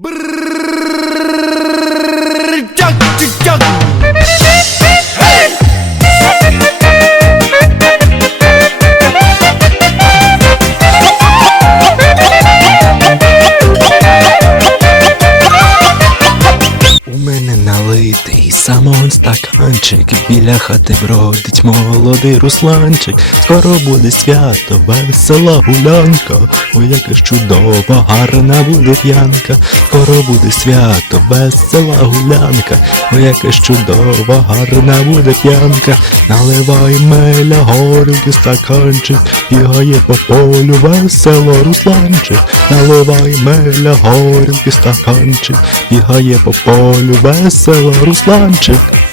Brrr. Налитий самогон стаканчик, біля хати бродить молодий русланчик. Скоро буде свято, весела гулянка. Ой, яке ж чудова, гарна буде п'янка. Скоро буде свято, весела гулянка. Ой, яке ж чудова, гарна буде п'янка. Наливай меля, горілки, стаканчик, бігає по полю, весело русланчик. Наливай меля, горілки, стаканчик, бігає по полю, весело русланчик. Мене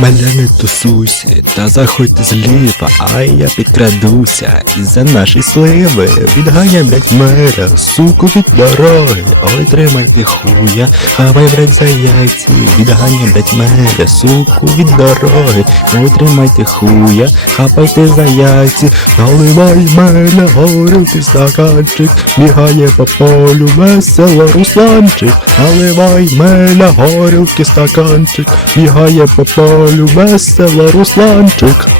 не тусуйся, та заходьте зліва, а я підкрадуся. І за наші сливи. Відганяй, блять, мера, суку від дороги, ой тримайте хуя, хавай, блять, за яйці, відганяй, блять, мера, суку від дороги, ой тримайте хуя, хапайте за яйці, наливай мене, горілки стаканчик, бігає по полю, весело русланчик, наливай мене, горілки стаканчик, бігає по полю, весело русланчик.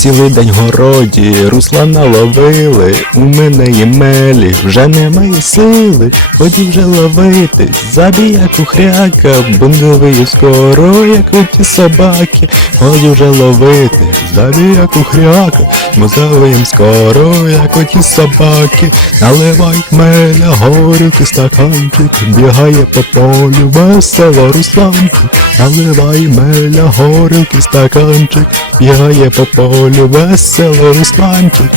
Цілий день городі, руслана ловили, у мене є мелі, вже немає сили, ході вже ловити, забій як ухряка, бундовию скоро, як у ті собаки, ході вже ловити, забій як ухряка, мозовим скоро, як у ті собаки, наливай меля, горілки стаканчик, бігає по полю, весело русланчик, наливай меля, горілки стаканчик, бігає по полю, весело русланчик.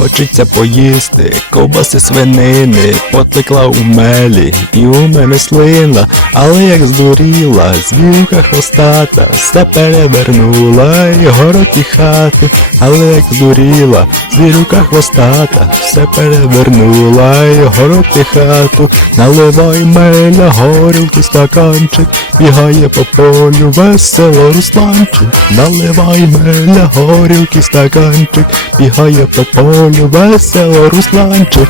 Хочеться поїсти, ковбаси свинини, потекла у мелі, і у мене слина, але як здуріла, звілка хвостата, все перевернула, і город і хати, але як здуріла, звірюка хвостата, все перевернула, і город і хату, наливай меля, горілки стаканчик, бігає по полю, весело русланчик, наливай меля, горілки стаканчик, бігає по полю, весело русланчик.